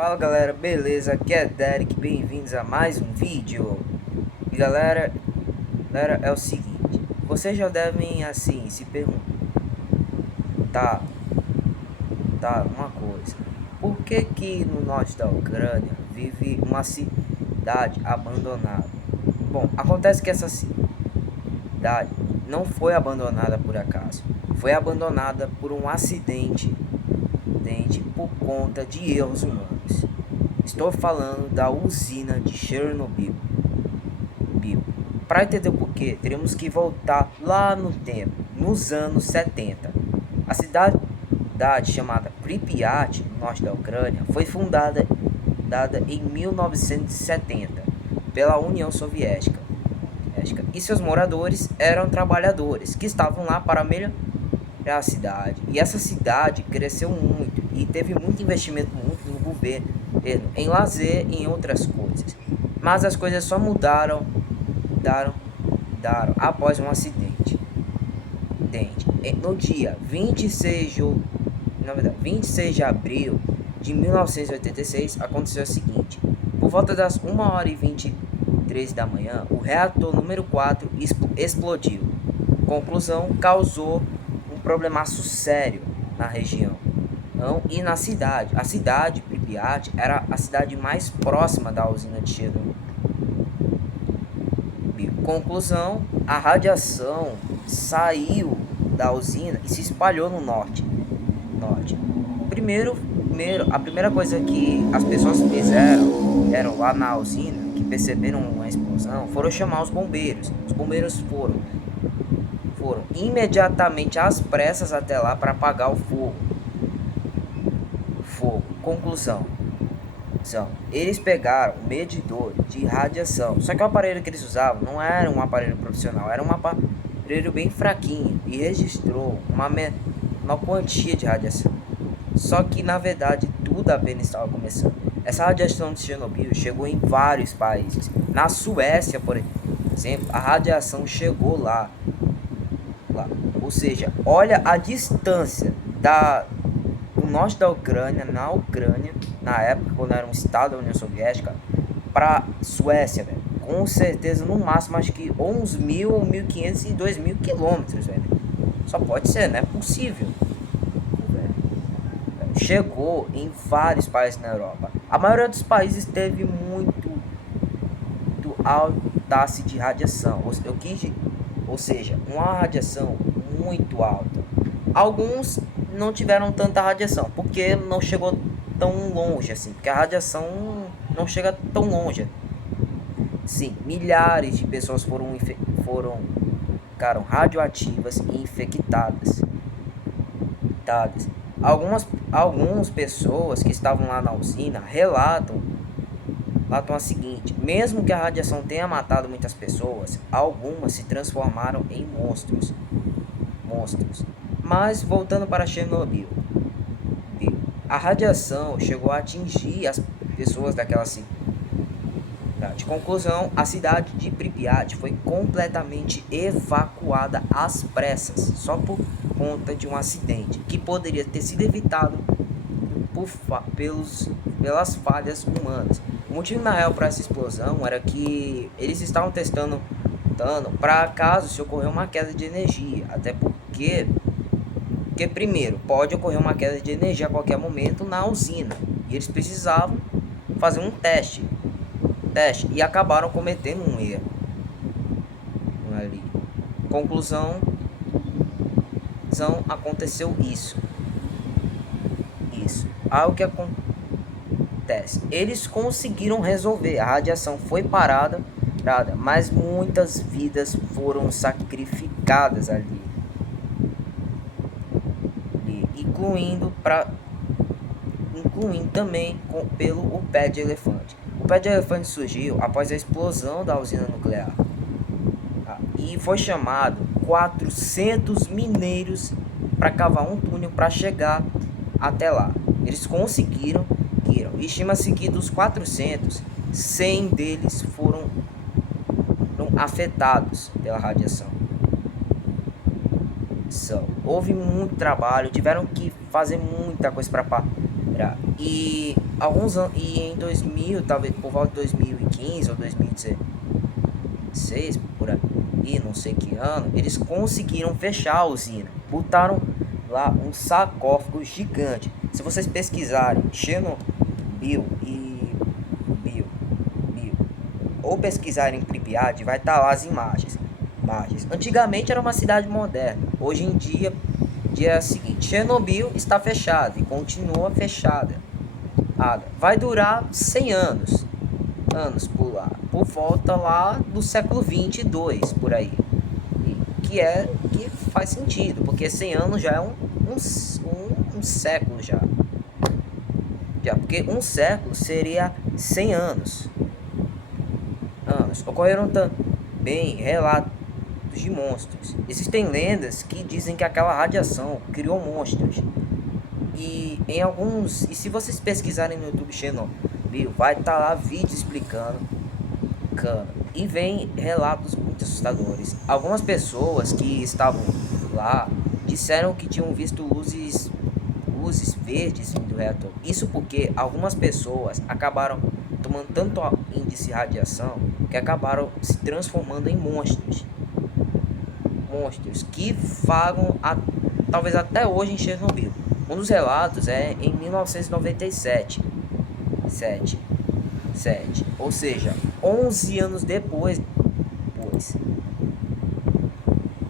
Fala galera, beleza? Aqui é Derek, bem-vindos a mais um vídeo. E galera, é o seguinte, vocês já devem assim se perguntar, tá, uma coisa. Por que que no norte da Ucrânia vive uma cidade abandonada? Bom, acontece que essa cidade não foi abandonada por acaso, foi abandonada por um acidente por conta de erros humanos. Estou falando da usina de Chernobyl. Para entender o porquê, teremos que voltar lá no tempo, nos anos 70. A cidade chamada Pripyat, no norte da Ucrânia, foi fundada em 1970 pela União Soviética. E seus moradores eram trabalhadores que estavam lá para melhorar a cidade. E essa cidade cresceu muito e teve muito investimento muito no governo em lazer e em outras coisas. Mas as coisas só mudaram após um acidente. No dia 26 de abril de 1986 aconteceu o seguinte: por volta das 1h23 da manhã, o reator número 4 explodiu. Conclusão, causou um problemaço sério na região e na cidade. A cidade, Pripyat, era a cidade mais próxima da usina de Chernobyl. Conclusão, a radiação saiu da usina e se espalhou no norte. Primeiro, a primeira coisa que as pessoas fizeram lá na usina, que perceberam uma explosão, foram chamar os bombeiros. Os bombeiros foram imediatamente às pressas até lá para apagar o fogo. Conclusão, eles pegaram um medidor de radiação, só que o aparelho que eles usavam não era um aparelho profissional, era um aparelho bem fraquinho e registrou uma menor quantia de radiação. Só que na verdade tudo apenas estava começando. Essa radiação de Chernobyl chegou em vários países. Na Suécia, por exemplo, a radiação chegou lá. Ou seja, olha a distância do norte da Ucrânia, na época, quando era um estado da União Soviética, para Suécia, velho. Com certeza, no máximo, acho que 1.000, 1.500 e 2.000 quilômetros, velho. Só pode ser, não é possível. Chegou em vários países na Europa. A maioria dos países teve muito alta de radiação, ou seja, uma radiação muito alta. Alguns não tiveram tanta radiação, porque não chegou tão longe assim, porque a radiação não chega tão longe. Sim, milhares de pessoas ficaram radioativas e infectadas. Algumas pessoas que estavam lá na usina relatam a seguinte: mesmo que a radiação tenha matado muitas pessoas, algumas se transformaram em monstros. Mas voltando para Chernobyl, a radiação chegou a atingir as pessoas daquela cidade. Conclusão, a cidade de Pripyat foi completamente evacuada às pressas, só por conta de um acidente que poderia ter sido evitado pelas falhas humanas. O motivo na real para essa explosão era que eles estavam testando para caso se ocorrer uma queda de energia, até porque primeiro pode ocorrer uma queda de energia a qualquer momento na usina e eles precisavam fazer um teste e acabaram cometendo um erro ali. Conclusão, aconteceu isso. Algo que acontece, eles conseguiram resolver, a radiação foi parada, mas muitas vidas foram sacrificadas ali, incluindo também pelo o pé de elefante. O pé de elefante surgiu após a explosão da usina nuclear, e foi chamado 400 mineiros para cavar um túnel para chegar até lá. Eles conseguiram, estima-se que dos 400, 100 deles foram afetados pela radiação. Houve muito trabalho, tiveram que fazer muita coisa para E alguns anos, e em 2000, talvez por volta de 2015 ou 2016, por aí, não sei que ano, eles conseguiram fechar a usina. Botaram lá um sarcófago gigante. Se vocês pesquisarem Chernobyl e Bill, Bill, ou pesquisarem Pripyat, vai estar lá as imagens. Antigamente era uma cidade moderna. Hoje em dia é o seguinte: Chernobyl está fechada e continua fechada. Vai durar 100 anos por lá, por volta lá do século 22 por aí. Que faz sentido, porque 100 anos já é um século já. Porque um século seria 100 anos. Ocorreram também relatos de monstros. Existem lendas que dizem que aquela radiação criou monstros. E se vocês pesquisarem no YouTube Chernobyl, vai estar lá vídeo explicando. E vem relatos muito assustadores. Algumas pessoas que estavam lá disseram que tinham visto luzes verdes vindo do reator. Isso porque algumas pessoas acabaram tomando tanto índice de radiação que acabaram se transformando em monstros que vagam talvez até hoje em Chernobyl. Um dos relatos é em 1997, ou seja, 11 anos depois,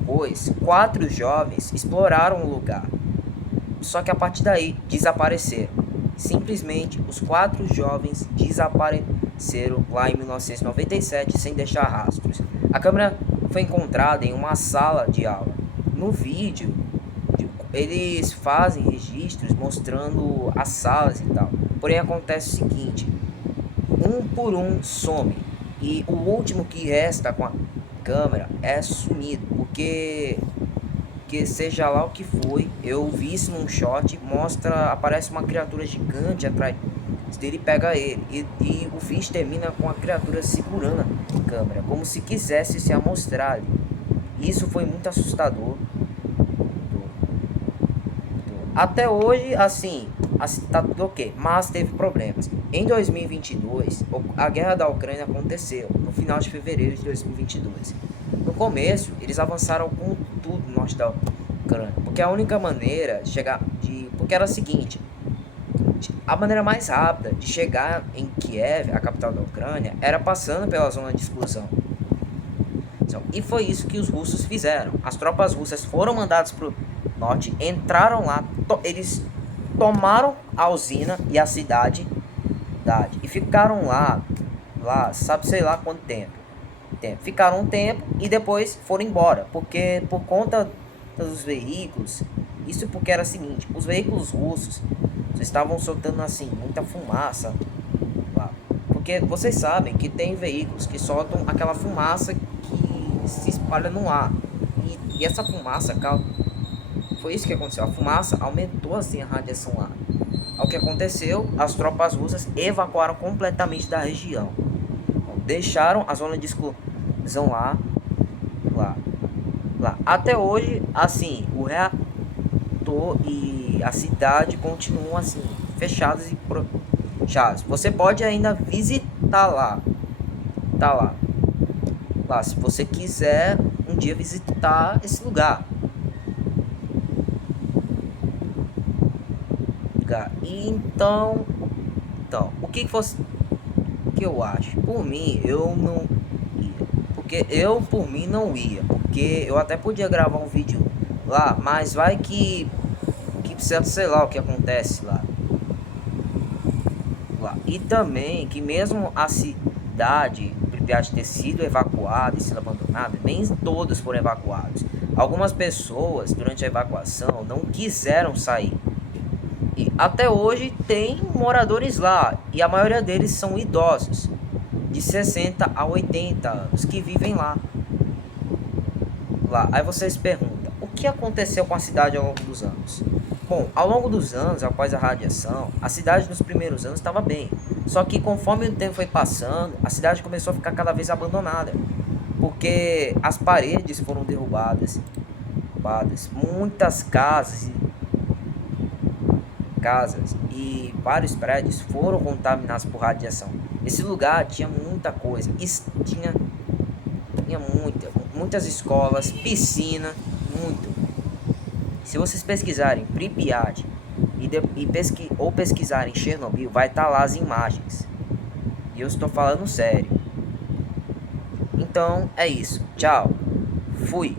pois 4 jovens exploraram o lugar, só que a partir daí desapareceram. Simplesmente os 4 jovens desapareceram lá em 1997 sem deixar rastros. A câmera foi encontrada em uma sala de aula. No vídeo, eles fazem registros mostrando as salas e tal. Porém, acontece o seguinte: um por um some. E o último que resta com a câmera é sumido. Porque seja lá o que foi, eu vi isso num shot, aparece uma criatura gigante atrás dele, pega ele, e o vídeo termina com a criatura segurando a câmera, como se quisesse se amostrar ali. Isso foi muito assustador. Até hoje, assim, tá tudo ok, mas teve problemas. Em 2022, a guerra da Ucrânia aconteceu, no final de fevereiro de 2022. No começo, eles avançaram com tudo no norte da Ucrânia, porque a única maneira porque era a seguinte: a maneira mais rápida de chegar em Kiev, a capital da Ucrânia, era passando pela zona de exclusão. E foi isso que os russos fizeram. As tropas russas foram mandadas para o norte, entraram lá, eles tomaram a usina e a cidade e ficaram lá, sabe, sei lá quanto tempo. Ficaram um tempo e depois foram embora, porque por conta dos veículos, isso porque era o seguinte: os veículos russos estavam soltando assim muita fumaça lá, porque vocês sabem que tem veículos que soltam aquela fumaça que se espalha no ar, e essa fumaça, foi isso que aconteceu. A fumaça aumentou assim a radiação lá. O que aconteceu? As tropas russas evacuaram completamente da região, deixaram a zona de exclusão lá. Até hoje, assim, o reator e a cidade continuam assim, fechadas. Você pode ainda visitar lá. Tá lá, se você quiser um dia visitar esse lugar. E então, o que eu acho? Por mim, eu não ia. Por mim, não ia. Porque eu até podia gravar um vídeo lá, mas vai que precisa, sei lá o que acontece lá. E também que mesmo a cidade Pripyat ter sido evacuada e sido abandonada, nem todos foram evacuados. Algumas pessoas durante a evacuação não quiseram sair. E até hoje tem moradores lá, e a maioria deles são idosos, de 60 a 80 anos, que vivem lá. Aí vocês perguntam: o que aconteceu com a cidade ao longo dos anos? Bom, ao longo dos anos, após a radiação, a cidade nos primeiros anos estava bem. Só que conforme o tempo foi passando, a cidade começou a ficar cada vez abandonada, porque as paredes foram derrubadas, muitas casas casas e vários prédios foram contaminados por radiação. Esse lugar tinha muita coisa, tinha muitas escolas, piscina, muito. Se vocês pesquisarem Pripyat ou pesquisarem Chernobyl, vai estar lá as imagens. E eu estou falando sério. Então é isso. Tchau. Fui.